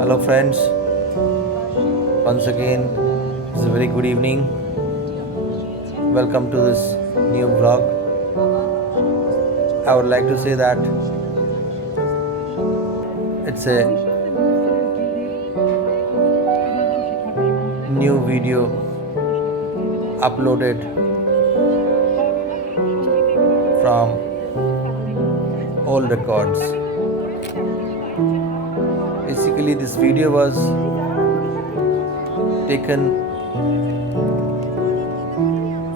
Hello, friends. Once again, it's a very good evening. Welcome to this new vlog. I would like to say that it's a new video uploaded from old records. Basically, this video was taken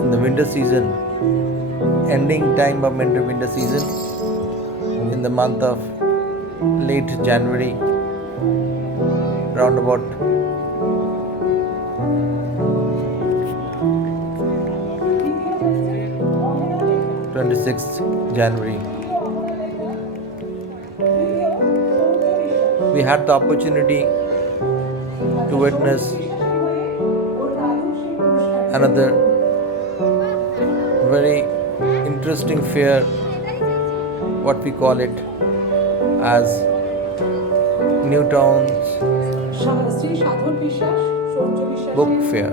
in the winter season, ending time of winter season, in the month of late January, round about 26th January. We had the opportunity to witness another very interesting fair, what we call it as Newtown's book fair.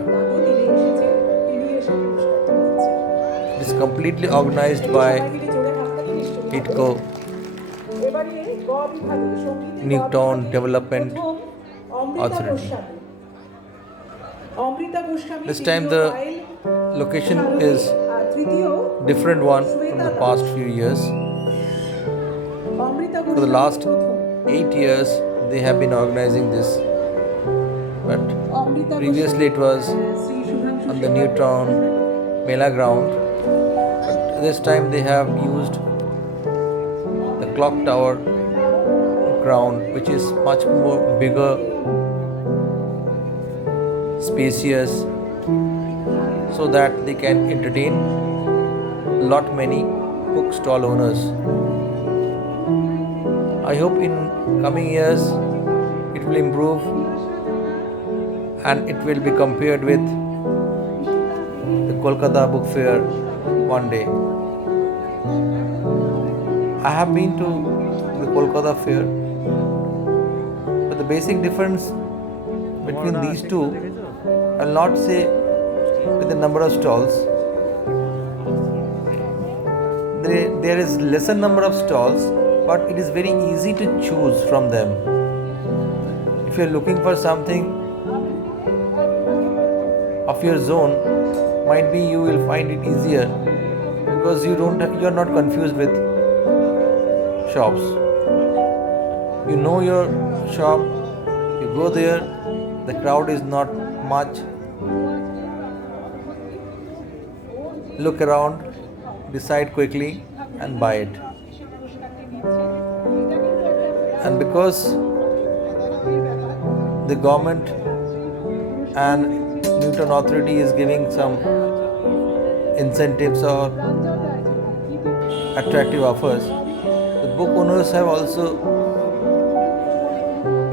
It is completely organized by ITCO, Newtown Development Authority. This time the location is different one from the past few years. For the last 8 years they have been organizing this, but previously it was on the Newtown Mela ground, but this time they have used the clock tower ground, which is much more bigger, spacious, so that they can entertain lot many book stall owners. I hope in coming years it will improve and it will be compared with the Kolkata book fair one day. I have been to the Kolkata fair, but the basic difference between these two, I will not say with the number of stalls. There is lesser number of stalls, but it is very easy to choose from them. If you are looking for something of your zone, might be you will find it easier because you are not confused with shops. You know your shop, you go there, the crowd is not much. Look around, decide quickly and buy it. And because the government and Newton Authority is giving some incentives or attractive offers, the book owners have also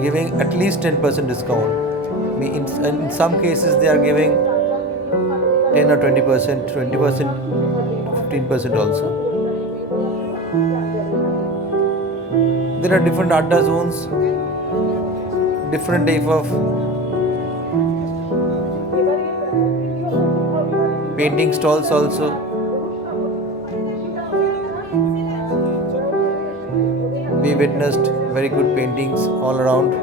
giving at least 10% discount. In some cases they are giving 10 or 20%, 20%, 15% also. There are different adda zones, different type of painting stalls also. We witnessed very good paintings all around,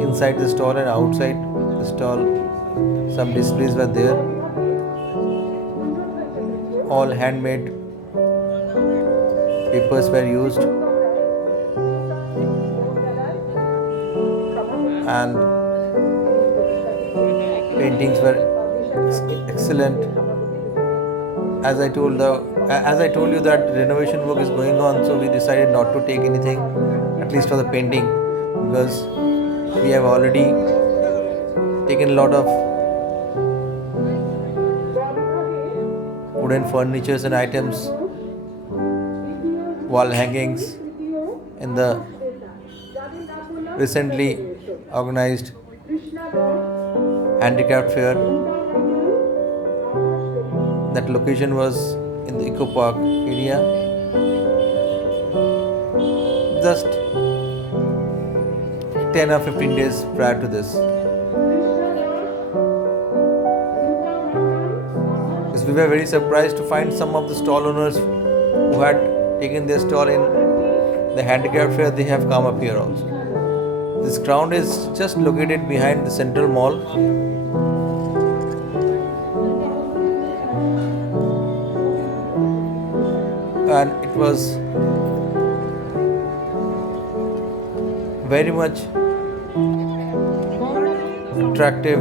inside the stall and outside the stall. Some displays were there, all handmade papers were used, and paintings were excellent. As I told you that renovation work is going on, so we decided not to take anything, at least for the painting, because we have already taken a lot of wooden furnitures and items, wall hangings in the recently organized handicraft fair. That location was in the Eco Park area. Just 10 or 15 days prior to this. Because we were very surprised to find some of the stall owners who had taken their stall in the handicraft fair, they have come up here also. This ground is just located behind the central mall. And it was very much attractive.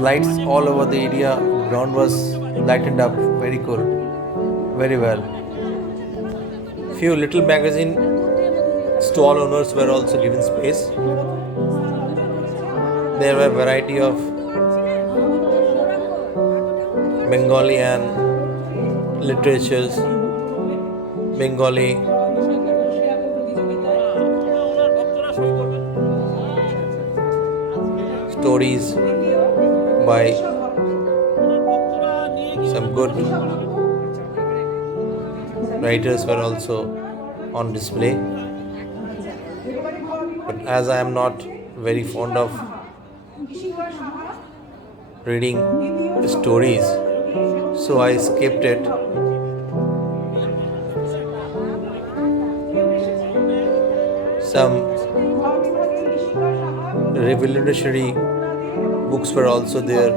Lights all over the area, ground was lightened up, very cool, very well. Few little magazine stall owners were also given space. There were variety of Bengali and literatures, Bengali stories by some good writers were also on display. But as I am not very fond of reading stories, so I skipped it. Some revolutionary books were also there.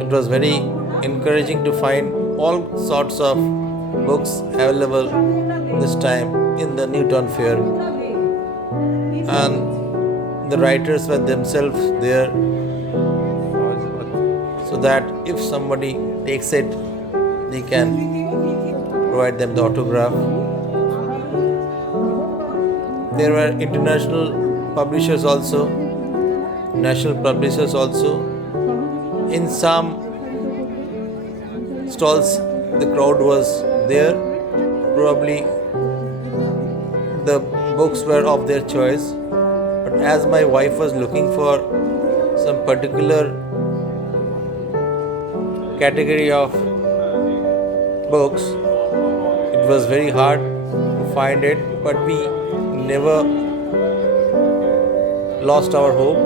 It was very encouraging to find all sorts of books available this time in the Newton Fair, and the writers were themselves there, so that if somebody takes it, they can provide them the autograph. There were international publishers also, national publishers also. In some stalls the crowd was there, probably the books were of their choice, but as my wife was looking for some particular category of books, it was very hard to find it, but we never lost our hope,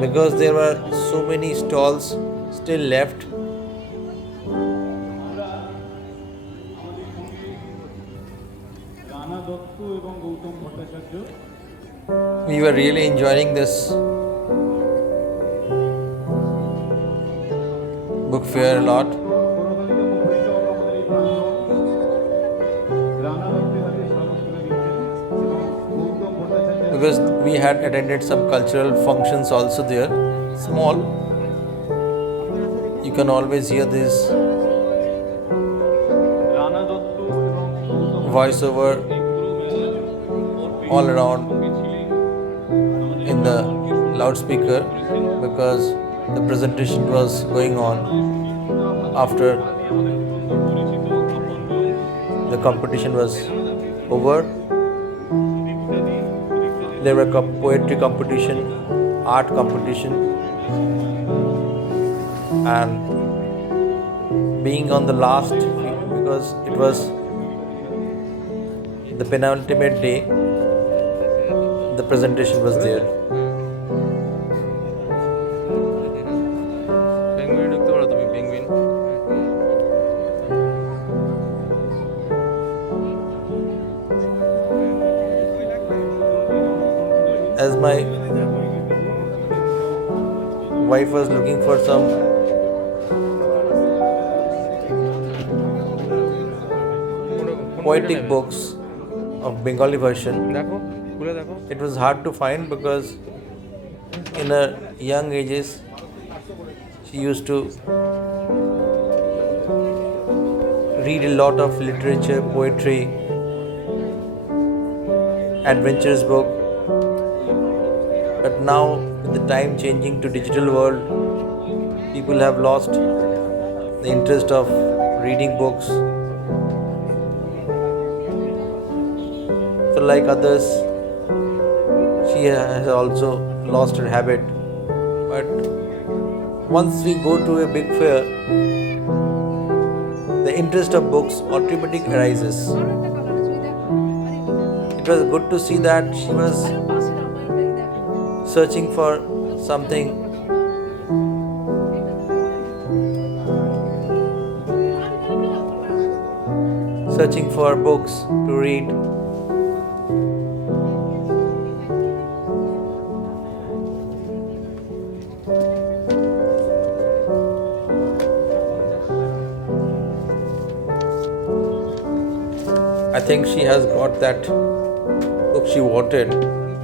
because there were so many stalls still left. We were really enjoying this book fair a lot. Because we had attended some cultural functions also there, small. You can always hear this voiceover all around in the loudspeaker, because the presentation was going on after the competition was over. There were poetry competition, art competition, and being on the last, because it was the penultimate day, the presentation was there. As my wife was looking for some poetic books of Bengali version, it was hard to find, because in her young ages she used to read a lot of literature, poetry, adventures book. But now, with the time changing to digital world, people have lost the interest of reading books. So like others, she she has also lost her habit. But once we go to a big fair, the interest of books automatically arises. It was good to see that she was searching for something, searching for books to read. I think she has got that book she wanted.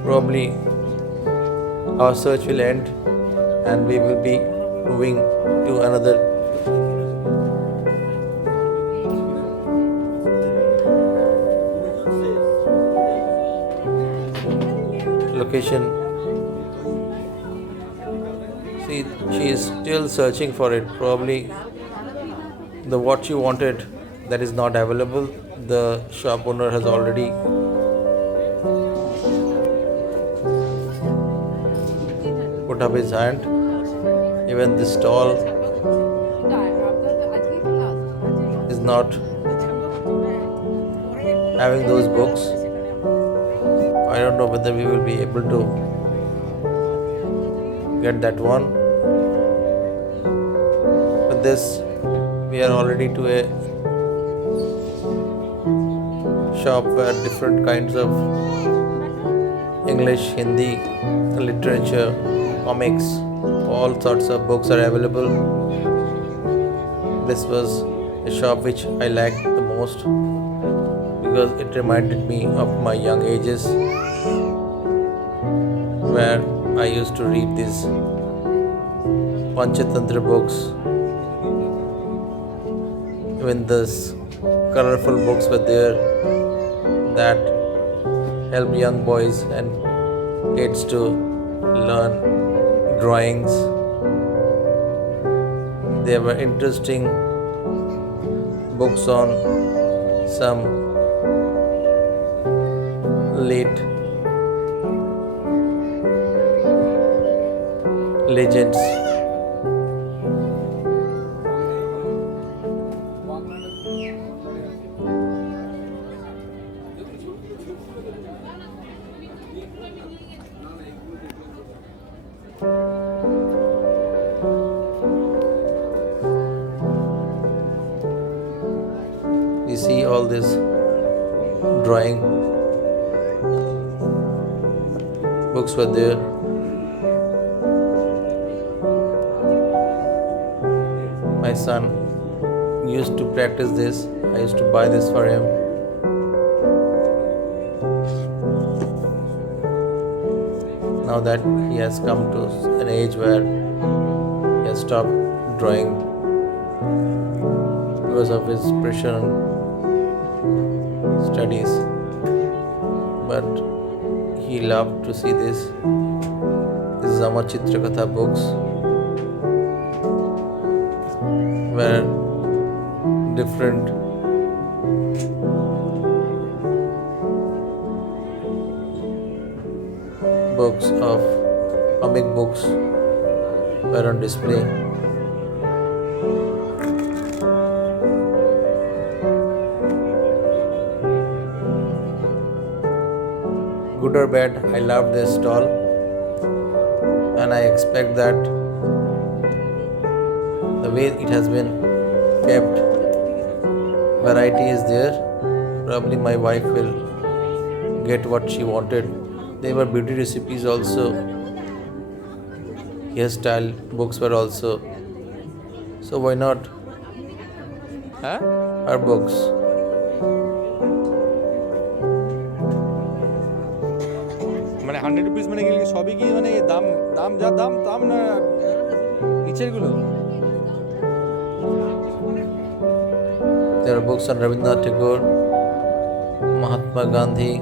Probably our search will end and we will be moving to another location. See, she is still searching for it. Probably the what she wanted that is not available. The shop owner has already put up his hand. Even this stall is not having those books. I don't know whether we will be able to get that one. With this, we are already to a shop where different kinds of English, Hindi, literature, comics, all sorts of books are available. This was a shop which I liked the most because it reminded me of my young ages where I used to read these Panchatantra books. Even these colorful books were there that help young boys and kids to learn drawings. There were interesting books on some late legends. You see all this drawing books were there. My son used to practice this. I used to buy this for him. Now that he has come to an age where he has stopped drawing because of his pressure on studies, but he loved to see this. This is Amar Chitrakatha books where different books of comic books were on display. Good or bad, I love this stall and I expect that the way it has been kept, variety is there. Probably my wife will get what she wanted. There were beauty recipes also. Hairstyle books were also. So why not? Her books. মানে 100 rupees মানে গেলে সবই কি মানে দাম দাম যা দাম দাম না নিচের গুলো There are books on Rabindranath Tagore, Mahatma Gandhi,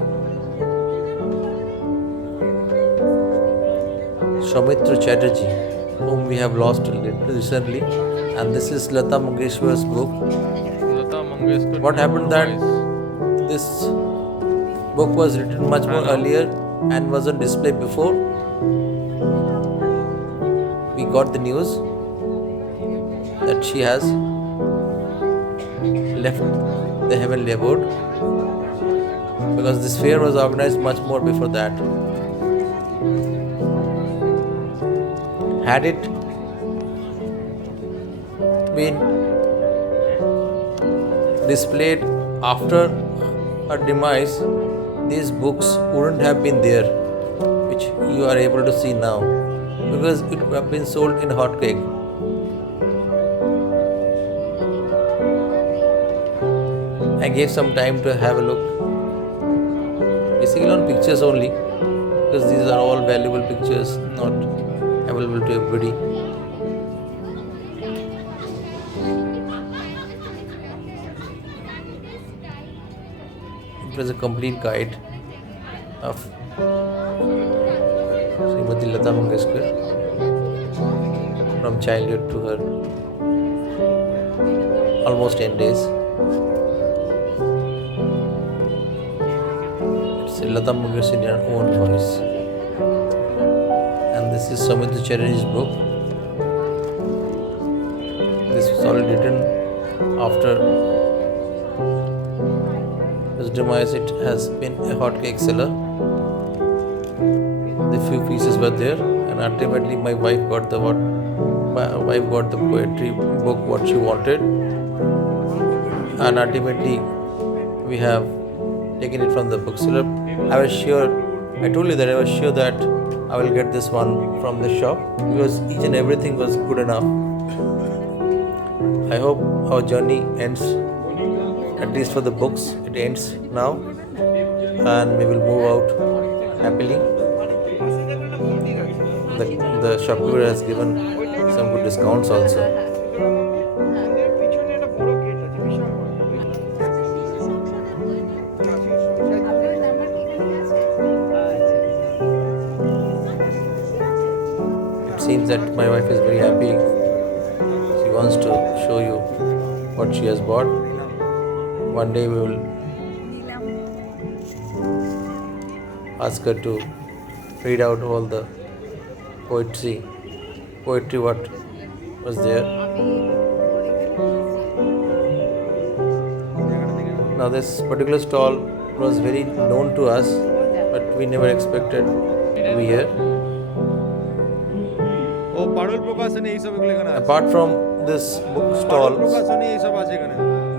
Soumitra Chatterjee, whom we have lost recently, and this is Lata Mangeshkar's book. Lata Mangeshkar What happened that this book was written much more earlier, and was on display before we got the news that she has left the heavenly abode, because this fair was organized much more before that. Had it been displayed after her demise, these books wouldn't have been there, which you are able to see now, because it would have been sold in hotcake. I gave some time to have a look, basically on pictures only, because these are all valuable pictures, not available to everybody. It was a complete guide of Srimati Lata Mangeshkar from childhood to her almost 10 days. It's Lata Mangeshkar in her own voice. And this is Samitra Chatterjee's book. This was already written after his demise. It has been a hotcake seller. The few pieces were there, and ultimately my wife got the poetry book what she wanted, and ultimately we have taken it from the bookseller. I told you that I was sure that I will get this one from the shop, because each and everything was good enough. I hope our journey ends, at least for the books. It ends now, and we will move out happily. The shopkeeper has given some good discounts also. It seems that my wife is very happy. She wants to show you what she has bought. One day we will ask her to read out all the poetry what was there. Now this particular stall was very known to us, but we never expected to be here. Apart from this book stall,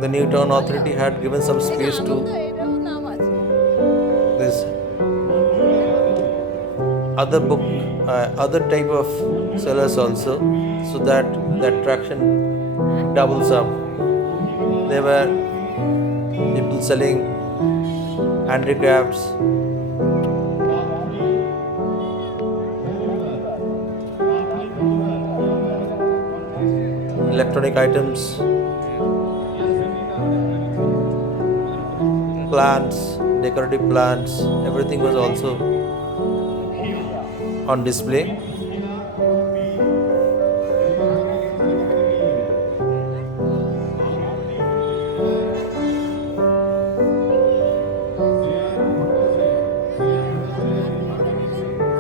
the New Town Authority had given some space to this other type of sellers also, so that the attraction doubles up. There were people selling handicrafts, electronic items, plants, decorative plants, everything was also on display.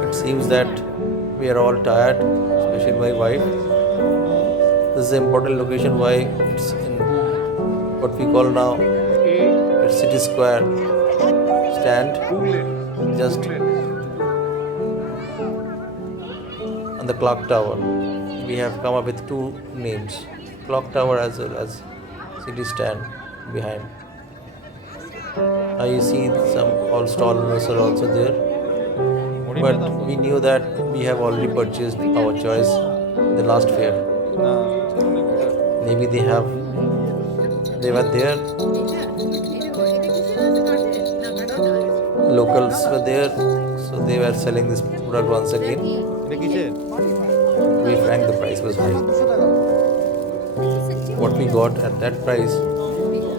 It seems that we are all tired, especially my wife. This is an important location. Why? It's in what we call now it's City Square stand, just on the clock tower. We have come up with two names, clock tower as well as city stand behind. Now you see some all stall owners are also there, but we knew that we have already purchased our choice in the last fair. Maybe they were there, locals were there, so they were selling this product once again. To be frank, the price was high. What we got at that price,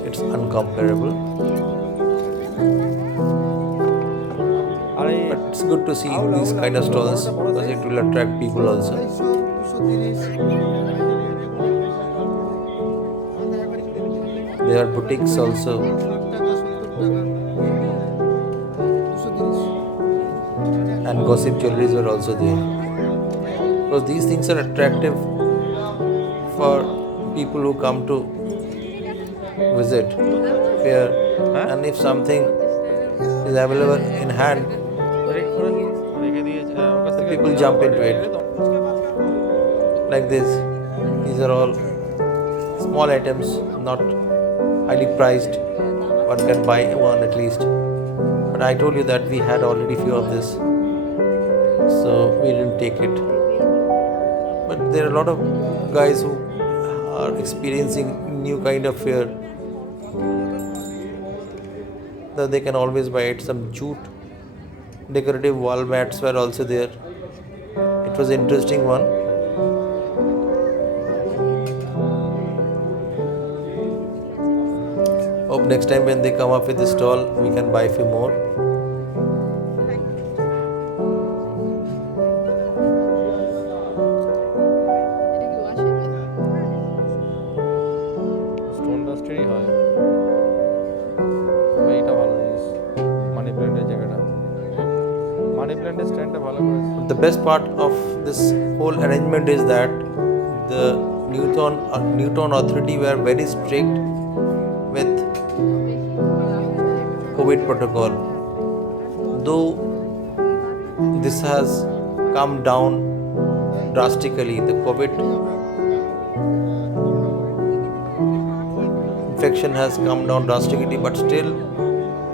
it's uncomparable. But it's good to see these kind of stalls, because it will attract people also. There are boutiques also. and gossip jewelries were also there. Because these things are attractive for people who come to visit fair, হ্যাঁ and if something is available in hand, রেখে দিয়েছে হ্যাঁ ওর কাছ the থেকে people jump into it. রেখে দাও। Like this, these are all small items, not highly priced. One can buy one at least. But I told you that we had already few of this, so we didn't take it. But there are a lot of guys who are experiencing new kind of fear that they can always buy it. Some jute decorative wall mats were also there. It was an interesting one. Hope next time when they come up with the stall, we can buy a few more. Stone ডাস্টেরই হয় এইটা ভালো জিনিস মানি প্ল্যান্টের জায়গাটা মানি প্ল্যান্টের স্ট্যান্ডটা ভালো করেছে The best part of this whole arrangement is that the Newton authority were very strict with COVID protocol. Though this has come down drastically, the COVID infection has come down drastically, but still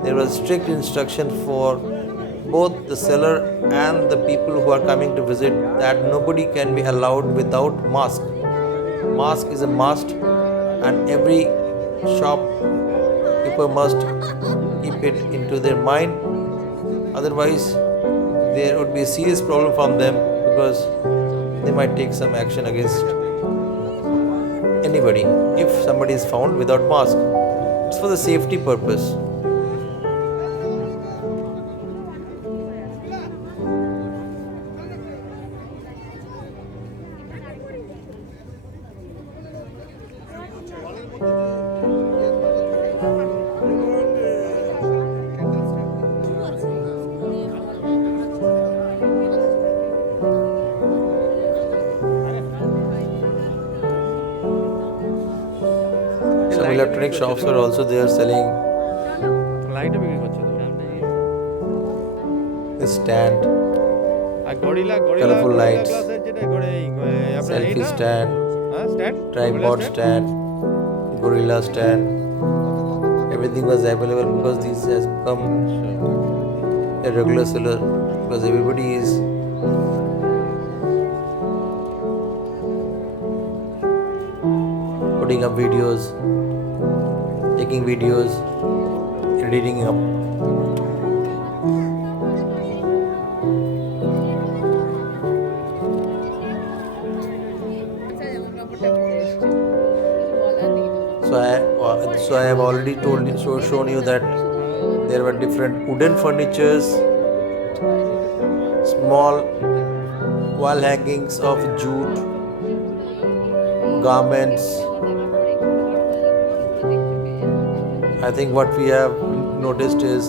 there was strict instruction for both the seller and the people who are coming to visit that nobody can be allowed without mask. Mask is a must, and every shopkeeper must keep it into their mind. Otherwise, there would be a serious problem from them, because they might take some action against anybody if somebody is found without mask. It's for the safety purpose. Some electronic shops are also there selling লাইটও বিক্রি করছে তো this stand, আর gorilla Colourful lights, গ্লাসের যেটা করে আপনার এই selfie না stand, হ্যাঁ stand tripod stand, gorilla stand. Everything was available because this has become a regular seller, because everybody is putting up videos, taking videos, editing up. So I have already shown you that there were different wooden furnitures, small wall hangings of jute, garments. I think what we have noticed is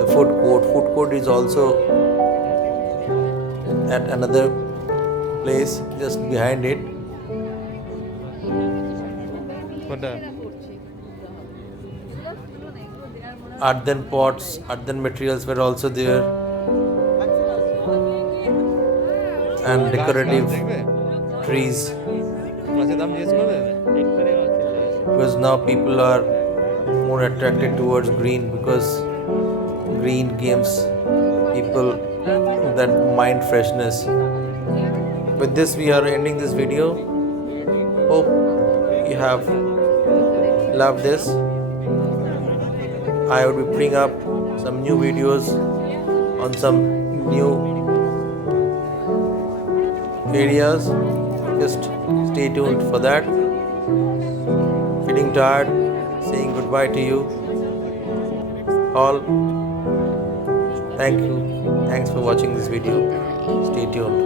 the food court. Food court is also at another place just behind it. কোনটা Earthen pots, earthen materials were also there, and decorative দেখবে trees, গাছের দাম জিজ্ঞেস করবে because now people are more attracted towards green, because green gives people that mind freshness. With this, we are ending this video. Hope you have loved this. I will be putting up some new videos on some new areas. Just stay tuned for that. Feeling tired, saying goodbye to you all. Thank you. Thanks for watching this video. Stay tuned.